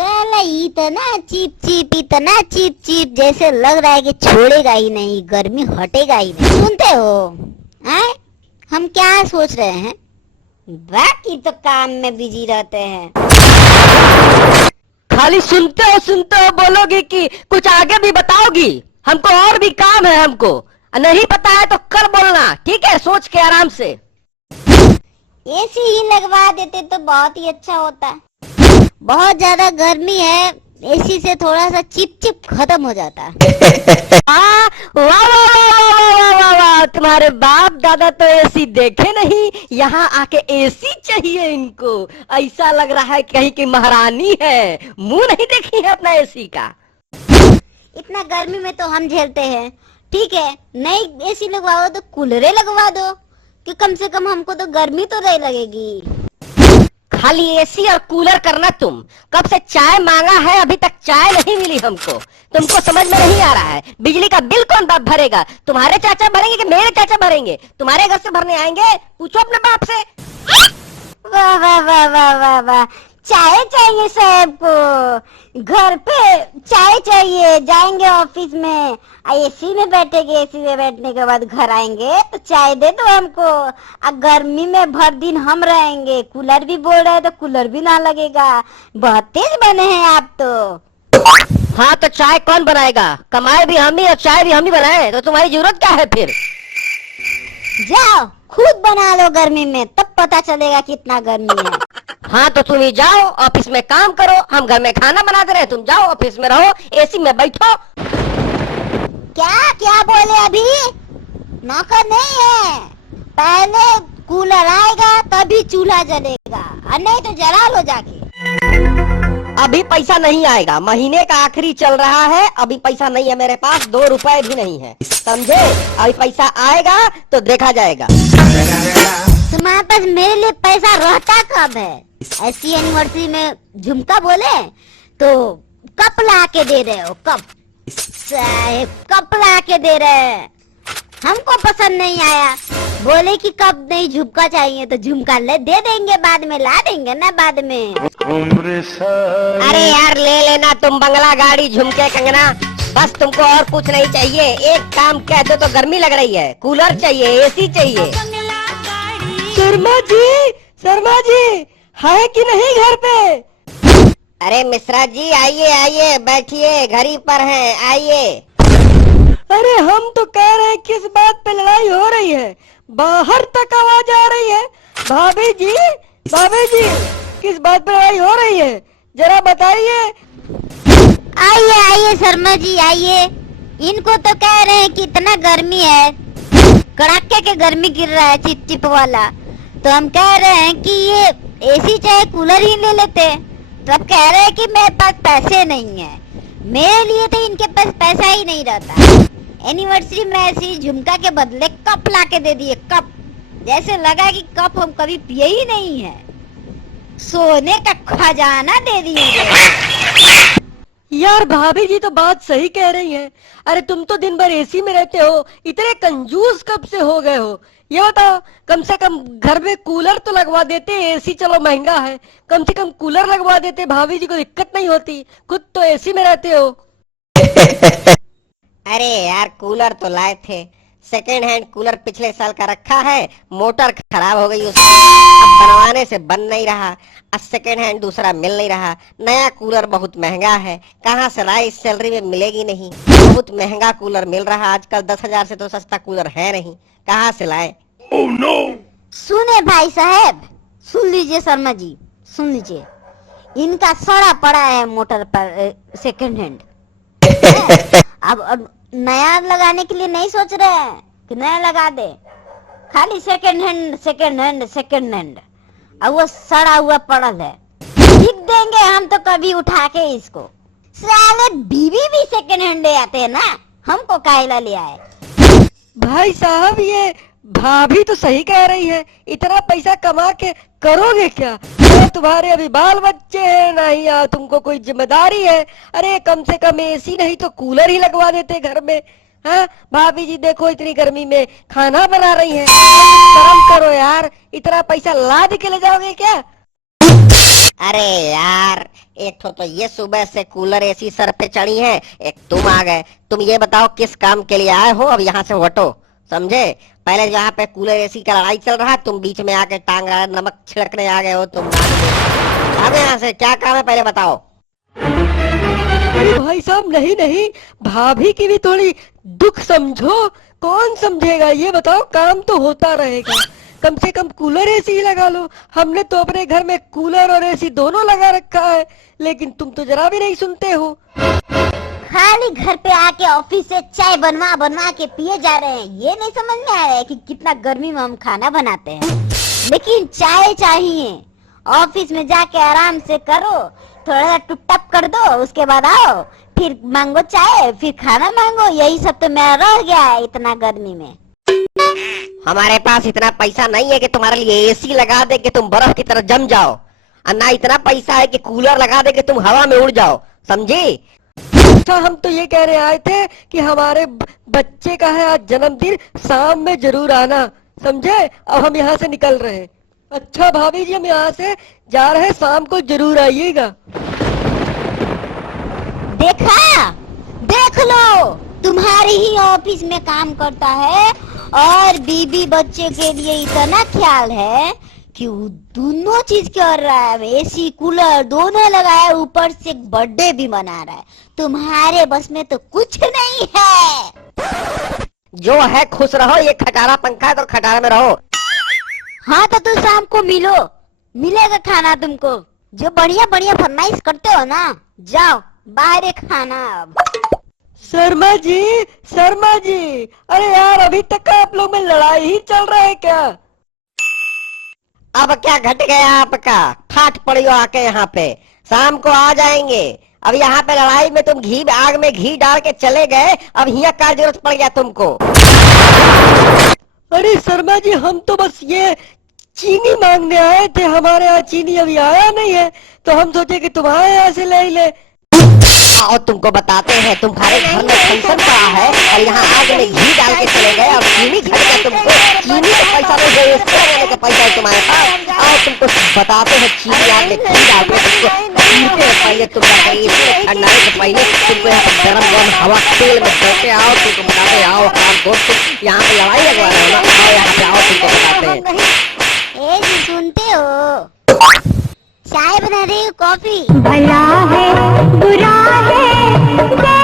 साला इतना cheap cheap जैसे लग रहा है कि छोड़ेगा ही नहीं, गर्मी हटेगा ही नहीं। सुनते हो हैं? हम क्या सोच रहे हैं, बाकी तो काम में बिजी रहते हैं। खाली सुनते हो बोलोगी कि कुछ आगे भी बताओगी? हमको और भी काम है, हमको नहीं पता है तो कल बोलना, ठीक है? सोच के आराम से। एसी ही लगवा देते तो बहुत ही अच्छा होता। बहुत ज्यादा गर्मी है, एसी से थोड़ा सा चिप चिप खत्म हो जाता। वाह वाह वाह वाह, तुम्हारे बाप दादा तो एसी देखे नहीं, यहाँ आके एसी चाहिए इनको। ऐसा लग रहा है कहीं की महारानी है, मुंह नहीं देखी है अपना एसी का। इतना गर्मी में तो हम झेलते हैं, ठीक है? नहीं एसी लगवाओ तो कूलरे लगवा दो, कि कम से कम हमको तो गर्मी तो नहीं लगेगी। खाली एसी और कूलर करना तुम। कब से चाय मांगा है, अभी तक चाय नहीं मिली हमको। तुमको समझ में नहीं आ रहा है, बिजली का बिल कौन बाप भरेगा? तुम्हारे चाचा भरेंगे कि मेरे चाचा भरेंगे? तुम्हारे घर से भरने आएंगे, पूछो अपने बाप से। वाह वाह वाह वाह वाह वाह, चाय चाहिए साहब को, घर पे चाय चाहिए। जाएंगे ऑफिस में, एसी में बैठेंगे, एसी में बैठने के बाद घर आएंगे तो चाय दे दो हमको। गर्मी में भर दिन हम रहेंगे, कूलर भी बोल रहे तो कूलर भी ना लगेगा। बहुत तेज बने हैं आप तो। हाँ तो चाय कौन बनाएगा? कमाए भी हम ही और चाय भी हम ही बनाए, तो तुम्हारी जरूरत क्या है फिर? जाओ खुद बना लो गर्मी में, तब पता चलेगा कितना गर्मी है। हाँ तो तुम ही जाओ, ऑफिस में काम करो, हम घर में खाना बना दे रहे हैं, तुम जाओ ऑफिस में रहो, एसी में बैठो। क्या क्या बोले अभी? नौकर नहीं है, पहले कूलर आएगा तभी चूल्हा जलेगा, और नहीं तो जला लो जाके। अभी पैसा नहीं आएगा, महीने का आखिरी चल रहा है, अभी पैसा नहीं है मेरे पास, 2 रुपए भी नहीं है, समझे? अभी पैसा आएगा तो देखा जाएगा। तुम्हारे पास मेरे लिए पैसा रहता कब है? ऐसी एनिवर्सरी में झुमका बोले तो कप ला के दे रहे हो, कप साहेब कप ला के दे रहे हैं। हमको पसंद नहीं आया, बोले कि कप नहीं झुमका चाहिए, तो झुमका ले दे देंगे, बाद में ला देंगे ना बाद में। अरे यार ले लेना तुम बंगला, गाड़ी, झुमके, कंगना, बस तुमको और कुछ नहीं चाहिए। एक काम कह दो तो गर्मी लग रही है, कूलर चाहिए, एसी चाहिए। शर्मा जी है कि नहीं घर पे? अरे मिश्रा जी आइए आइए, बैठिए, घर ही पर हैं, आइए। अरे हम तो कह रहे हैं किस बात पे लड़ाई हो रही है, बाहर तक आवाज आ रही है। भाभी जी किस बात पे लड़ाई हो रही है, जरा बताइए। आइए आइए शर्मा जी आइए, इनको तो कह रहे हैं कि इतना गर्मी है, कड़ाके के गर्मी गिर रहा है चिप चिप वाला, तो हम कह रहे हैं कि ये एसी चाहे कूलर ही ले लेते। तो अब कह रहे हैं कि मेरे पास पैसे नहीं है। मेरे लिए तो इनके पास पैसा ही नहीं रहता। एनिवर्सरी में ऐसी झुमका के बदले कप ला के दे दिए, कप, जैसे लगा कि कप हम कभी पिए ही नहीं है, सोने का खजाना दे दिए। यार भाभी जी तो बात सही कह रही हैं। अरे तुम तो दिन भर एसी में रहते हो, इतने कंजूस कब से हो गए हो? ये बताओ, कम से कम घर में कूलर तो लगवा देते, एसी चलो महंगा है, कम से कम कूलर लगवा देते, भाभी जी को दिक्कत नहीं होती, खुद तो एसी में रहते हो। अरे यार कूलर तो लाए थे, सेकेंड हैंड कूलर पिछले साल का रखा है, मोटर खराब हो गई उसकी, अब बनवाने से बन नहीं रहा, अब सेकेंड हैंड दूसरा मिल नहीं रहा। नया कूलर बहुत महंगा है, कहाँ से लाए, इस सैलरी में मिलेगी नहीं, बहुत महंगा कूलर मिल रहा आजकल, 10,000 से तो सस्ता कूलर है नहीं, कहाँ से लाए? Oh, no! सुने भाई साहब, सुन लीजिए शर्मा जी, सुन लीजिए, इनका सड़ा पड़ा है मोटर पर सेकेंड हैंड। अब नया लगाने के लिए नहीं सोच रहे हैं कि नया लगा दे, खाली सेकेंड हैंड, अब वो सड़ा हुआ पड़ल है, बिक देंगे हम तो कभी उठा के इसको। साले बीवी भी सेकेंड हैंड ले आते हैं ना, हमको काहेला ले आए? भाई साहब ये भाभी तो सही कह रही है, इतना पैसा कमा के करोगे क्या? तो तुम्हारे अभी बाल बच्चे हैं, नहीं यार तुमको कोई जिम्मेदारी है? अरे कम से कम एसी नहीं तो कूलर ही लगवा देते घर में। हाँ भाभी जी देखो इतनी गर्मी में खाना बना रही है, शर्म करो यार, इतना पैसा लाद के ले जाओगे क्या? अरे यार एक तो ये सुबह से कूलर एसी सर पे चढ़ी है, एक तुम आ गए। तुम ये बताओ किस काम के लिए आए हो, अब यहाँ से हटो, समझे? पहले यहाँ पे कूलर एसी का लड़ाई चल रहा है, तुम बीच में आके टांग नमक छिड़कने आ गए हो। तुम भागो यहाँ से, क्या काम है पहले बताओ। अरे भाई साहब, नहीं नहीं, भाभी की भी थोड़ी दुख समझो। कौन समझेगा ये बताओ, काम तो होता रहेगा। कम से कम कूलर एसी ही लगा लो। हमने तो अपने घर में कूलर और एसी दोनों लगा रखा है, लेकिन तुम तो जरा भी नहीं सुनते हो। खाली घर पे आके ऑफिस से चाय बनवा बनवा के पिए जा रहे हैं। ये नहीं समझ में आ रहा है कि कितना गर्मी में हम खाना बनाते हैं, लेकिन चाय चाहिए। ऑफिस में जाके आराम से करो, थोड़ा सा टुप कर दो, उसके बाद आओ, फिर मांगो चाय, फिर खाना मांगो। यही सब तो मेरा रह गया है इतना गर्मी में। हमारे पास इतना पैसा नहीं है कि तुम्हारे लिए एसी लगा दे कि तुम बर्फ की तरह जम जाओ, और ना इतना पैसा है कि कूलर लगा दे कि तुम हवा में उड़ जाओ, समझी? अच्छा, हम तो ये कहने आए थे कि हमारे बच्चे का है आज जन्मदिन, शाम में जरूर आना, समझे? अब हम यहाँ से निकल रहे हैं। अच्छा भाभी जी, हम यहाँ से जा रहे हैं, शाम को जरूर आइएगा। देखा, देख लो, तुम्हारी ही ऑफिस में काम करता है और बीबी बच्चे के लिए इतना ख्याल है कि वो दोनों चीज कर रहा है। एसी कूलर दोनों लगाया, ऊपर से बर्थडे भी मना रहा है। तुम्हारे बस में तो कुछ नहीं है। जो है खुश रहो, ये खटारा पंखा है तो खटारे में रहो। हाँ तो तुम शाम को मिलो, मिलेगा खाना तुमको। जो बढ़िया बढ़िया फरमाइश करते हो ना, जाओ बाहर खाना। शर्मा जी, शर्मा जी, अरे यार, अभी तक का आप लोग में लड़ाई ही चल रहा है क्या? अब क्या घट गया आपका? ठाठ पड़ी हो आके यहाँ पे, शाम को आ जाएंगे। अब यहाँ पे लड़ाई में तुम घी आग में घी डाल के चले गए, अब यहाँ क्या जरूरत पड़ गया तुमको? अरे शर्मा जी, हम तो बस ये चीनी मांगने आए थे, हमारे यहाँ चीनी अभी आया नहीं है, तो हम सोचे कि तुम्हारे यहाँ से ले ही ले। और तुमको बताते हैं, तुम्हारे घर में फंक्शन पड़ा है और यहाँ आग में घी डाल के चले गए, और चीनी घट गया तुमको। चीनी का पैसा नहीं है, इसके लगाने का पैसा है तुम्हारे पास। और तुमको बताते हैं, चीनी आग में घी डाल के तुमको पीते हैं, पहले तुम इसमें ठंडाने से पहले तुमको यहाँ पे गर्म गर्म हवा तेल में चलते आओ। तुमको बताते आओ काम को, यहाँ पे लड़ाई लगवा रहे हो ना, आओ यहाँ पे आओ, तुमको बताते हैं। ए जी, सुनते हो? चाय बना रही हूँ, कॉफी। भला है बुरा है